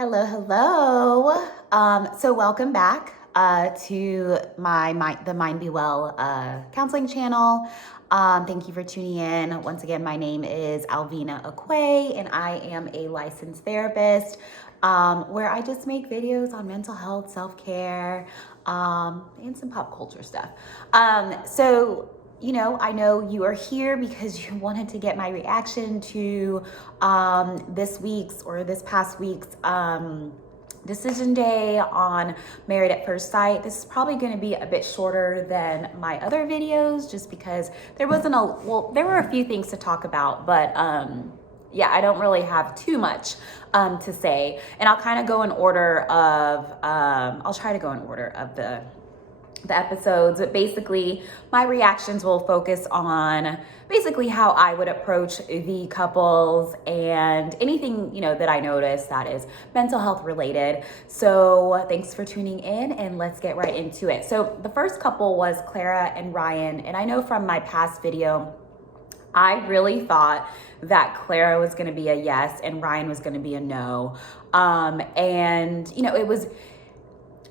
Hello, hello. So welcome back to the Mind Be Well counseling channel. Thank you for tuning in. Once again, my name is Alvina Aquay, and I am a licensed therapist where I just make videos on mental health, self-care, and some pop culture stuff. I know you are here because you wanted to get my reaction to this past week's decision day on Married at First Sight. This is probably going to be a bit shorter than my other videos just because there were a few things to talk about, but I don't really have too much to say. And I'll kind of go in order of, I'll try to go in order of the episodes, but basically my reactions will focus on basically how I would approach the couples and anything, that I notice that is mental health related. So thanks for tuning in and let's get right into it. So the first couple was Clara and Ryan. And I know from my past video, I really thought that Clara was going to be a yes and Ryan was going to be a no. It was,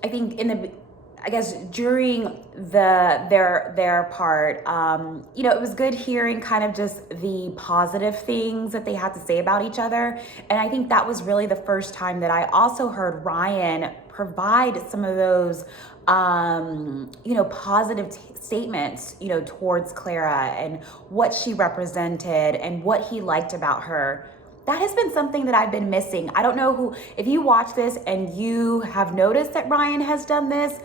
I think during their part, it was good hearing kind of just the positive things that they had to say about each other. And I think that was really the first time that I also heard Ryan provide some of those, positive statements, towards Clara and what she represented and what he liked about her. That has been something that I've been missing. I don't know if you watch this and you have noticed that Ryan has done this,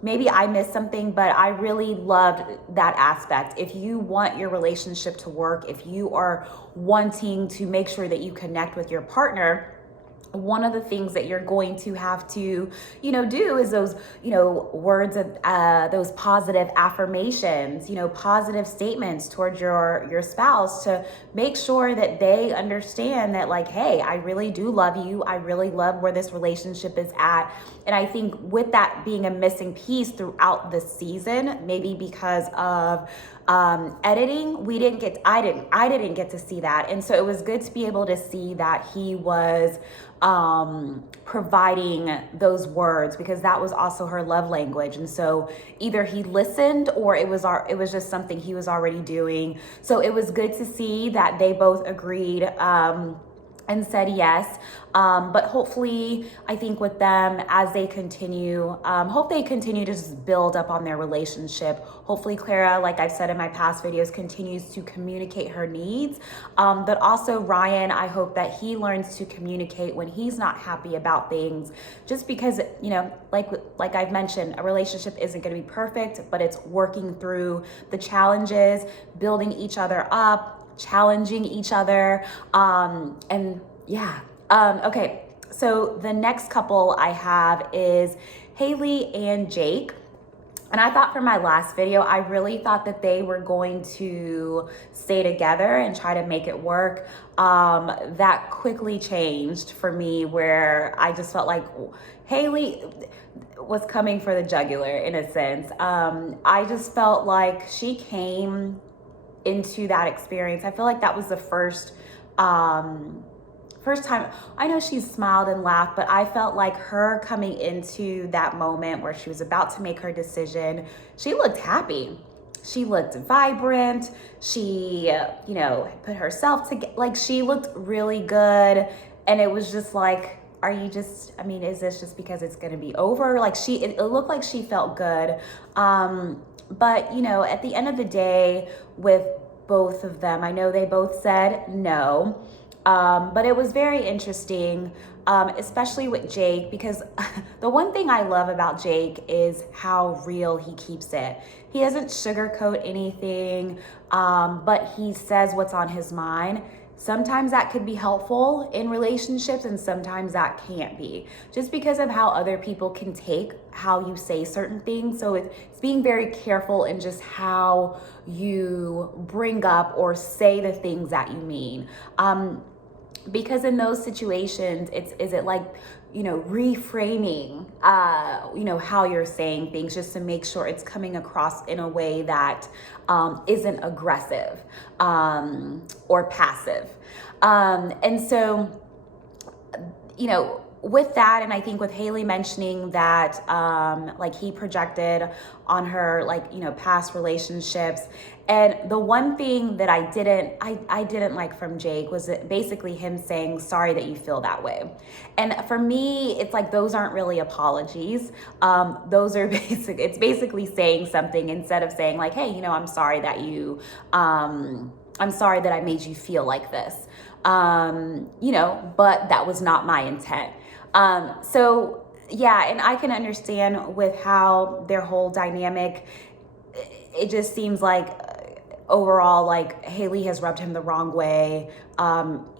maybe I missed something, but I really loved that aspect. If you want your relationship to work, if you are wanting to make sure that you connect with your partner, one of the things that you're going to have to, do is those, words of those positive affirmations, positive statements towards your spouse to make sure that they understand that like, hey, I really do love you. I really love where this relationship is at. And I think with that being a missing piece throughout the season, maybe because of editing, I didn't get to see that. And so it was good to be able to see that he was providing those words, because that was also her love language. And so either he listened or it was just something he was already doing. So it was good to see that they both agreed and said yes. But hopefully, I think with them, as they continue, hope they continue to just build up on their relationship. Hopefully Clara, like I've said in my past videos, continues to communicate her needs. But also Ryan, I hope that he learns to communicate when he's not happy about things, just because, like I've mentioned, a relationship isn't going to be perfect, but it's working through the challenges, building each other up, challenging each other. Okay. So the next couple I have is Haley and Jake. And I thought from my last video, I really thought that they were going to stay together and try to make it work. That quickly changed for me, where I just felt like Haley was coming for the jugular in a sense. I just felt like she came into that experience. I feel like that was the first time. I know she smiled and laughed, but I felt like her coming into that moment where she was about to make her decision, she looked happy. She looked vibrant. She, put herself together. Like, she looked really good. And it was just like, is this just because it's going to be over? Like, it looked like she felt good. But, at the end of the day, with both of them, I know they both said no. But it was very interesting, especially with Jake, because the one thing I love about Jake is how real he keeps it. He doesn't sugarcoat anything, but he says what's on his mind. Sometimes that could be helpful in relationships, and sometimes that can't be, just because of how other people can take how you say certain things. So it's being very careful in just how you bring up or say the things that you mean. Because in those situations, is it like, reframing, how you're saying things, just to make sure it's coming across in a way that isn't aggressive or passive. And so, with that, and I think with Haley mentioning that, like he projected on her, like, you know, past relationships. And the one thing that I didn't like from Jake was basically him saying, sorry that you feel that way. And for me, it's like, those aren't really apologies. Those are it's basically saying something instead of saying like, hey, you know, I'm sorry that I made you feel like this. You know, but that was not my intent. So yeah, and I can understand with how their whole dynamic, it just seems like overall, like Haley has rubbed him the wrong way.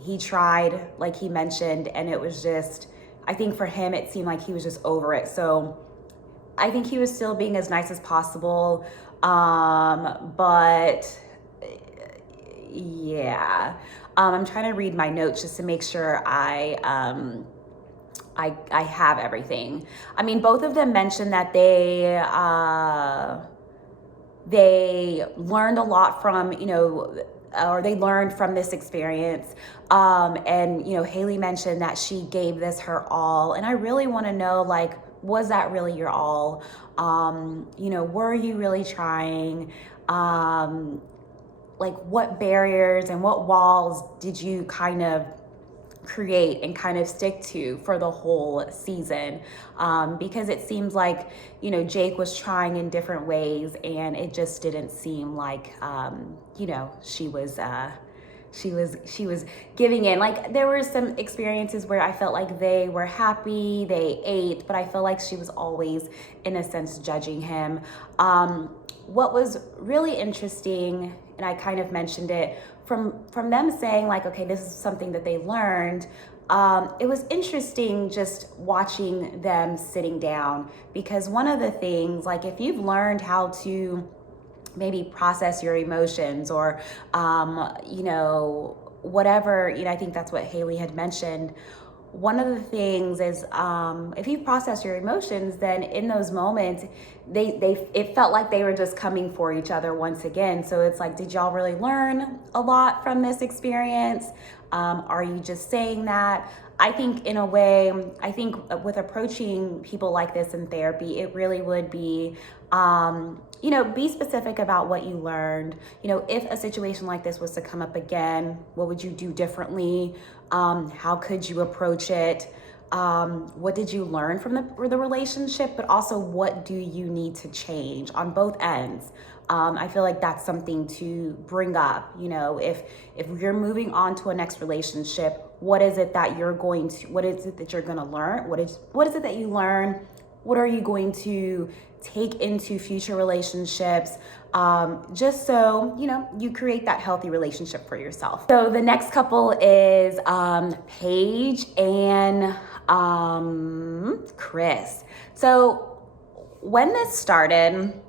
He tried, like he mentioned, and it was just, I think for him, it seemed like he was just over it. So I think he was still being as nice as possible. But yeah, I'm trying to read my notes just to make sure I have everything. I mean, both of them mentioned that they learned a lot from, you know, or they learned from this experience. And, you know, Haley mentioned that she gave this her all. And I really want to know, like, was that really your all? You know, were you really trying? Like, what barriers and what walls did you kind of create and kind of stick to for the whole season? Because it seems like, you know, Jake was trying in different ways, and it just didn't seem like, you know, she was giving in. Like, there were some experiences where I felt like they were happy, they ate, but I feel like she was always, in a sense, judging him. What was really interesting, and I kind of mentioned it, from them saying like, okay, this is something that they learned. It was interesting just watching them sitting down, because one of the things, like, if you've learned how to maybe process your emotions, or you know, whatever, you know, I think that's what Haley had mentioned. One of the things is, if you process your emotions, then in those moments, it felt like they were just coming for each other once again. So it's like, did y'all really learn a lot from this experience? Are you just saying that? I think in a way, I think with approaching people like this in therapy, it really would be, you know, be specific about what you learned. You know, if a situation like this was to come up again, what would you do differently? How could you approach it? What did you learn from the relationship? But also, what do you need to change on both ends? I feel like that's something to bring up. You know, if you're moving on to a next relationship, what is it that you're going to learn? What is it that you learn? What are you going to take into future relationships? Just so, you know, you create that healthy relationship for yourself. So the next couple is Paige and Chris. So when this started,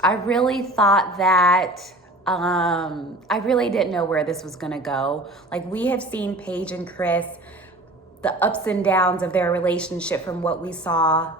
I really thought that I really didn't know where this was gonna go. Like, we have seen Paige and Chris, the ups and downs of their relationship from what we saw.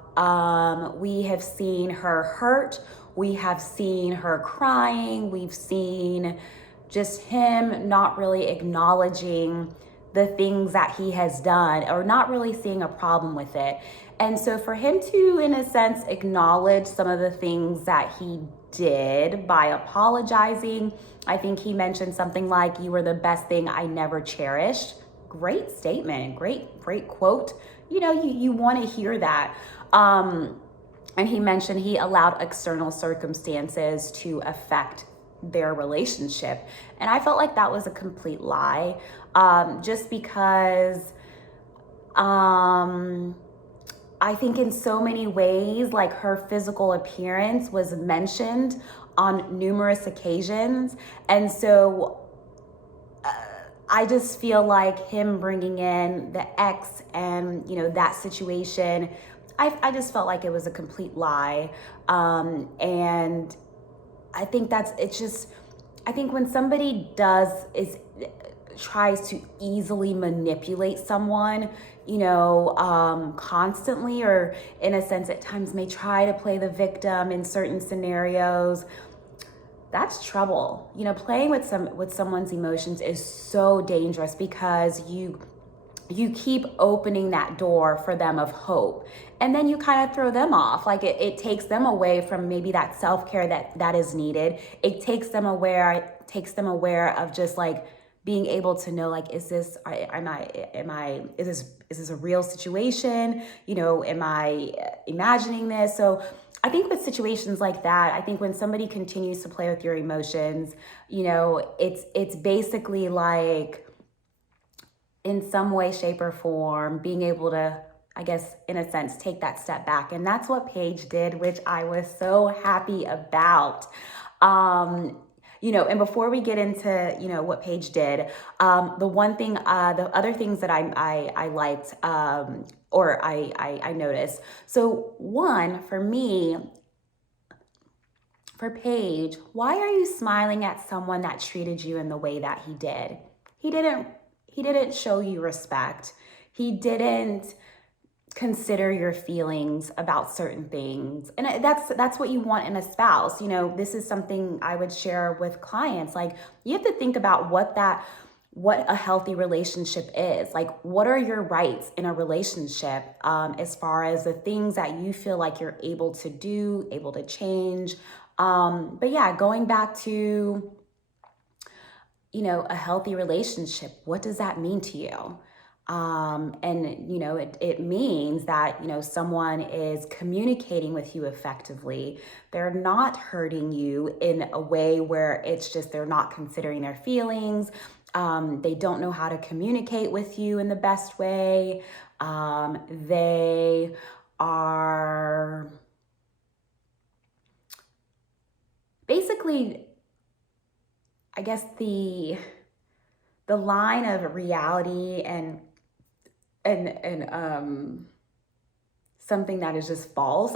We have seen her hurt. We have seen her crying. We've seen just him not really acknowledging the things that he has done, or not really seeing a problem with it. And so for him to, in a sense, acknowledge some of the things that he did by apologizing, I think he mentioned something like, "You were the best thing I never cherished." Great statement, great quote. You know, you want to hear that. And he mentioned he allowed external circumstances to affect their relationship. And I felt like that was a complete lie, just because I think in so many ways, like, her physical appearance was mentioned on numerous occasions. And so I just feel like him bringing in the ex and, you know, that situation, I just felt like it was a complete lie. And I think I think when somebody tries to easily manipulate someone, you know, constantly, or in a sense at times may try to play the victim in certain scenarios, that's trouble. You know, playing with someone's emotions is so dangerous, because you you keep opening that door for them of hope. And then you kind of throw them off. Like it takes them away from maybe that self-care that is needed. It takes them aware of just like being able to know, like, is this a real situation? You know, am I imagining this? So I think with situations like that, I think when somebody continues to play with your emotions, you know, it's basically like, in some way, shape, or form, being able to, I guess, in a sense, take that step back. And that's what Paige did, which I was so happy about. You know, and before we get into, you know, what Paige did, the other things that I liked, or I noticed. So one, for me, for Paige, why are you smiling at someone that treated you in the way that he did? He didn't show you respect. He didn't consider your feelings about certain things. And that's what you want in a spouse. You know, this is something I would share with clients. Like, you have to think about what a healthy relationship is. Like, what are your rights in a relationship, as far as the things that you feel like you're able to do, able to change. But yeah, going back to, you know, a healthy relationship, what does that mean to you? And, you know, it means that, you know, someone is communicating with you effectively. They're not hurting you in a way where it's just, they're not considering their feelings. They don't know how to communicate with you in the best way. They are basically, I guess, the line of reality and something that is just false.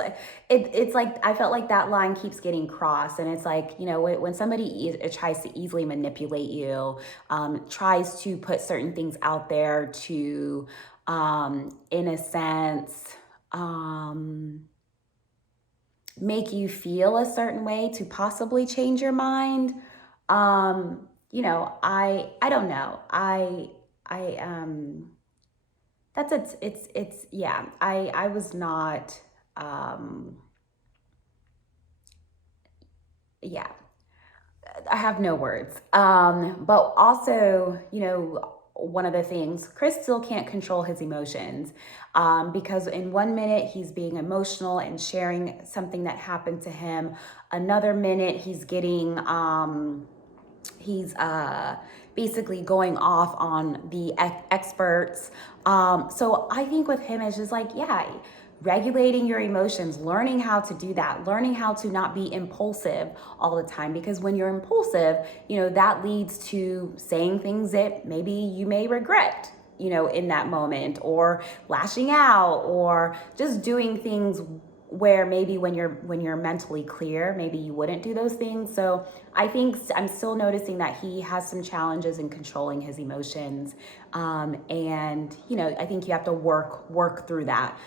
It's like, I felt like that line keeps getting crossed. And it's like, you know, when somebody tries to easily manipulate you, tries to put certain things out there to, in a sense, make you feel a certain way to possibly change your mind. You know, I don't know. Yeah, I was not, yeah, I have no words. But also, you know, one of the things, Chris still can't control his emotions, because in one minute he's being emotional and sharing something that happened to him. Another minute he's getting, he's basically going off on the experts. So I think with him, it's just like, yeah, regulating your emotions, learning how to do that, learning how to not be impulsive all the time. Because when you're impulsive, you know, that leads to saying things that maybe you may regret, you know, in that moment, or lashing out, or just doing things where maybe when you're mentally clear, maybe you wouldn't do those things. So I think I'm still noticing that he has some challenges in controlling his emotions. And, you know, I think you have to work through that,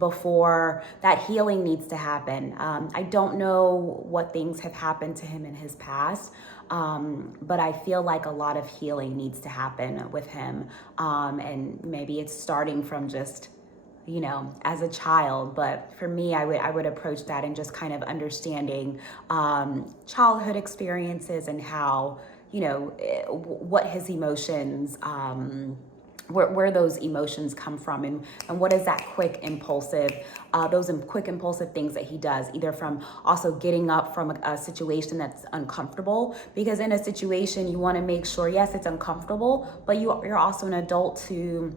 before that healing needs to happen. I don't know what things have happened to him in his past, but I feel like a lot of healing needs to happen with him. And maybe it's starting from just, you know, as a child. But for me, I would approach that and just kind of understanding, childhood experiences and how, you know, what his emotions, where those emotions come from, and what is that quick impulsive things that he does, either from also getting up from a situation that's uncomfortable. Because in a situation, you want to make sure, yes, it's uncomfortable, but you're also an adult to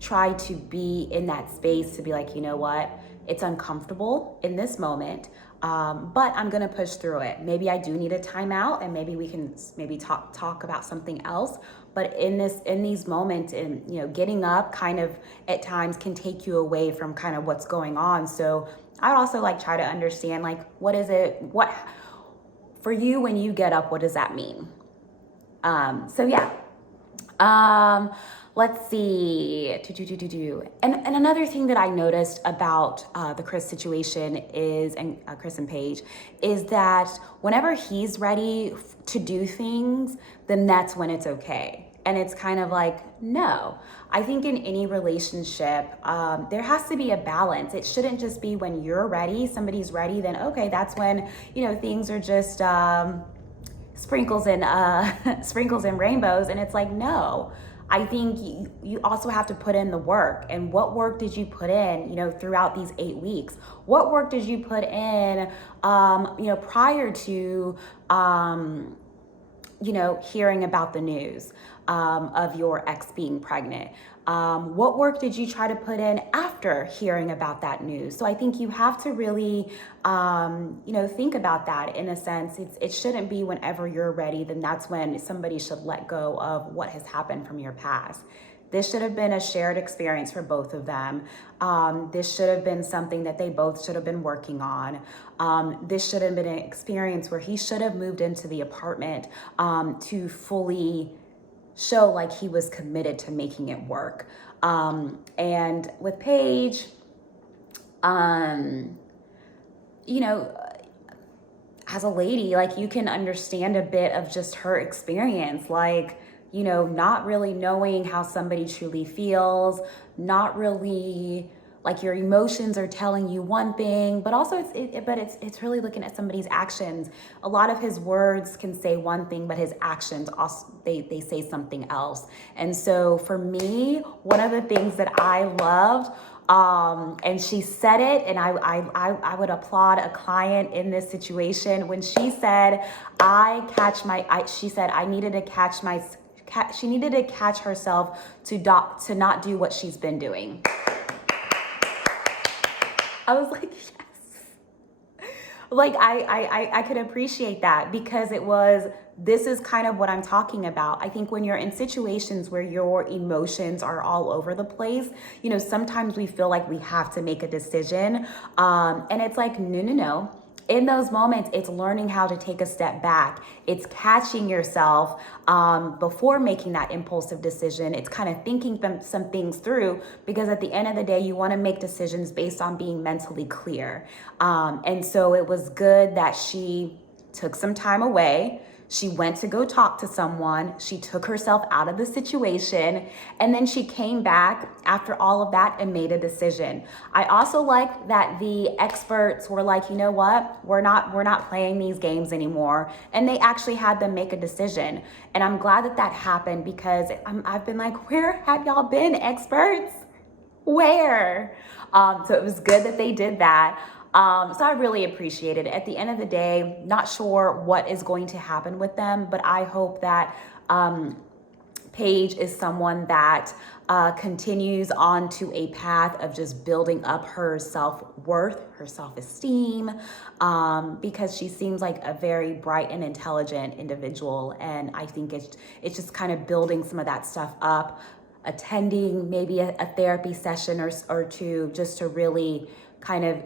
try to be in that space to be like, you know what, it's uncomfortable in this moment, but I'm gonna push through it. Maybe I do need a timeout, and maybe we can talk about something else. But in these moments, and, you know, getting up kind of at times can take you away from kind of what's going on. So I'd also like try to understand, like, what for you when you get up, what does that mean? So yeah. Let's see. And another thing that I noticed about the Chris situation is, and Chris and Paige, is that whenever he's ready to do things, then that's when it's okay. And it's kind of like, no. I think in any relationship, there has to be a balance. It shouldn't just be when you're ready, somebody's ready, then okay, that's when, things are just sprinkles and sprinkles and rainbows. And it's like, no. I think you also have to put in the work. And what work did you put in, throughout these 8 weeks? What work did you put in, prior to, hearing about the news of your ex being pregnant? What work did you try to put in after hearing about that news? So I think you have to really, think about that in a sense. It shouldn't be whenever you're ready, then that's when somebody should let go of what has happened from your past. This should have been a shared experience for both of them. This should have been something that they both should have been working on. This should have been an experience where he should have moved into the apartment to fully show like he was committed to making it work. And with Paige, as a lady, like, you can understand a bit of just her experience, like, not really knowing how somebody truly feels, not really, like, your emotions are telling you one thing, but also it's really looking at somebody's actions. A lot of his words can say one thing, but his actions also, they say something else. And so for me, one of the things that I loved, and she said it, and I would applaud a client in this situation when she said, she said I needed to catch she needed to catch herself to not do what she's been doing. I was like, yes. Like, I could appreciate that, because this is kind of what I'm talking about. I think when you're in situations where your emotions are all over the place, sometimes we feel like we have to make a decision. And it's like, no. In those moments, it's learning how to take a step back. It's catching yourself before making that impulsive decision. It's kind of thinking some things through, because at the end of the day, you want to make decisions based on being mentally clear. And so it was good that she took some time away. She went to go talk to someone. She took herself out of the situation, and then she came back after all of that and made a decision. I also like that the experts were like, you know what? We're not playing these games anymore. And they actually had them make a decision. And I'm glad that happened, because I've been like, where have y'all been, experts? Where? So it was good that they did that. So I really appreciate it. At the end of the day, not sure what is going to happen with them, but I hope that Paige is someone that continues onto a path of just building up her self-worth, her self-esteem, because she seems like a very bright and intelligent individual. And I think it's just kind of building some of that stuff up, attending maybe a therapy session or two, just to really kind of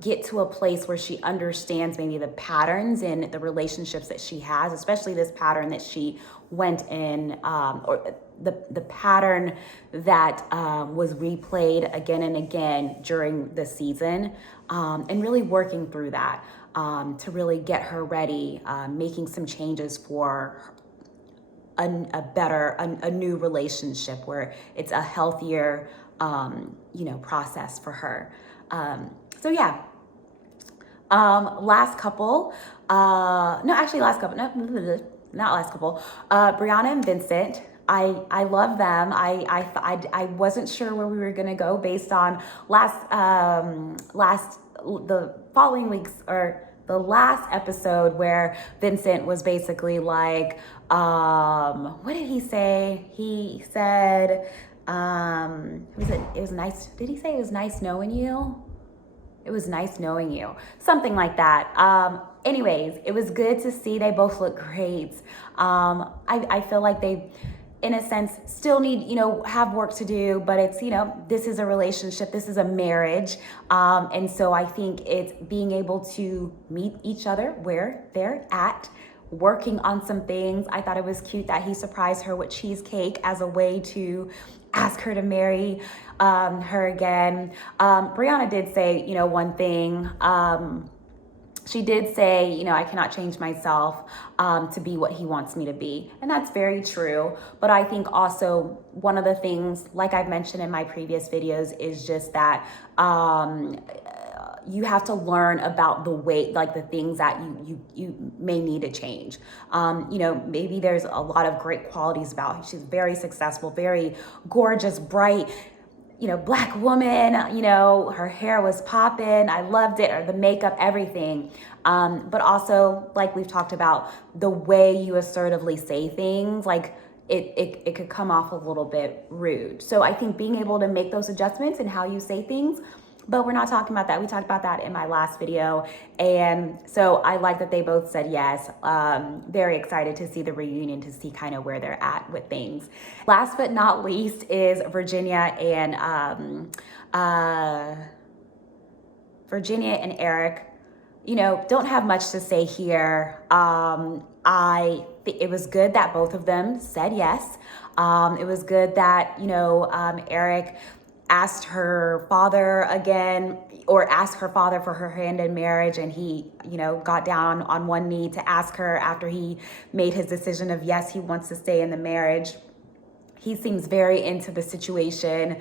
get to a place where she understands maybe the patterns in the relationships that she has, especially this pattern that she went in, or the pattern that was replayed again and again during the season, and really working through that to really get her ready, making some changes for a new relationship where it's a healthier, process for her. So yeah, last couple, not last couple, Brianna and Vincent. I love them. I wasn't sure where we were gonna go based on the following weeks, or the last episode, where Vincent was basically like, what did he say? He said, it was nice. Did he say it was nice knowing you? It was nice knowing you. Something like that. Anyways, it was good to see. They both look great. I feel like they, in a sense, still need, have work to do, but it's, this is a relationship, this is a marriage. And so I think it's being able to meet each other where they're at, working on some things. I thought it was cute that he surprised her with cheesecake as a way to ask her to marry her again. Brianna did say, one thing, she did say, you know, I cannot change myself to be what he wants me to be. And that's very true. But I think also one of the things, like I've mentioned in my previous videos, is just that you have to learn about the way, like the things that you may need to change. You know, maybe there's a lot of great qualities about her. She's very successful, very gorgeous, bright, you know, Black woman, you know, her hair was popping. I loved it, or the makeup, everything. But also, like we've talked about, the way you assertively say things, like it could come off a little bit rude. So I think being able to make those adjustments in how you say things, but we're not talking about that. We talked about that in my last video. And so I like that they both said yes. Very excited to see the reunion, to see kind of where they're at with things. Last but not least is Virginia and Eric. You know, don't have much to say here. It was good that both of them said yes. It was good that, you know, Eric asked her father again, or asked her father for her hand in marriage, and he, you know, got down on one knee to ask her after he made his decision of yes, he wants to stay in the marriage. He seems very into the situation.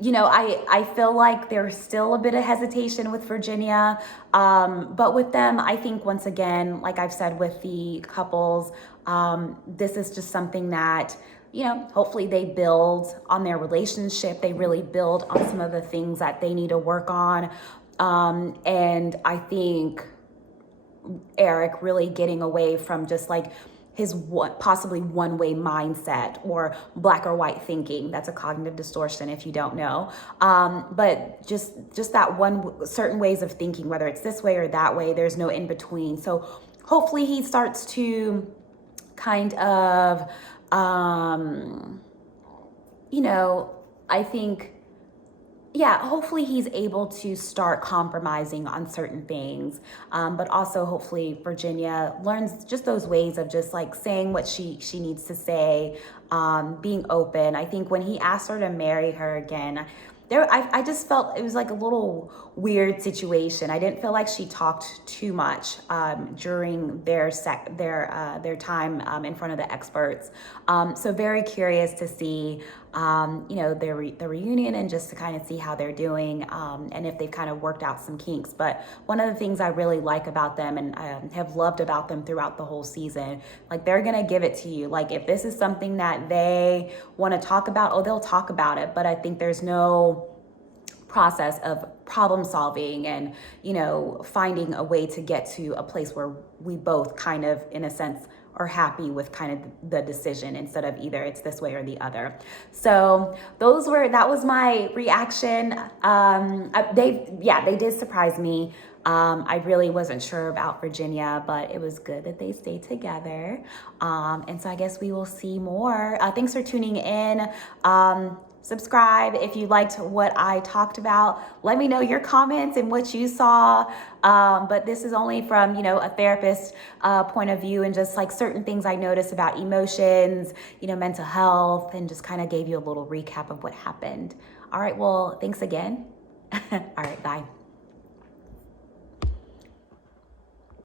You know, I feel like there's still a bit of hesitation with Virginia, but with them, I think once again, like I've said with the couples, this is just something that, you know, hopefully they build on their relationship. They really build on some of the things that they need to work on. And I think Eric really getting away from just like his possibly one-way mindset or black or white thinking. That's a cognitive distortion if you don't know. But just that one, certain ways of thinking, whether it's this way or that way, there's no in between. So hopefully he starts to kind of, you know, I think, yeah, hopefully he's able to start compromising on certain things. But also hopefully Virginia learns just those ways of just like saying what she needs to say, being open. I think when he asked her to marry her again, I just felt it was like a little weird situation. I didn't feel like she talked too much during their time in front of the experts. So very curious to see, you know, the reunion, and just to kind of see how they're doing, and if they've kind of worked out some kinks. But one of the things I really like about them, and have loved about them throughout the whole season, like they're gonna give it to you. Like if this is something that they want to talk about, oh, they'll talk about it. But I think there's no process of problem solving and, you know, finding a way to get to a place where we both kind of, in a sense, are happy with kind of the decision, instead of either it's this way or the other. So that was my reaction. They did surprise me. I really wasn't sure about Virginia, but it was good that they stayed together. And so I guess we will see more. Thanks for tuning in. Subscribe if you liked what I talked about. Let me know your comments and what you saw. But this is only from, you know, a therapist point of view, and just like certain things I noticed about emotions, you know, mental health, and just kind of gave you a little recap of what happened. All right, well, thanks again. All right, bye.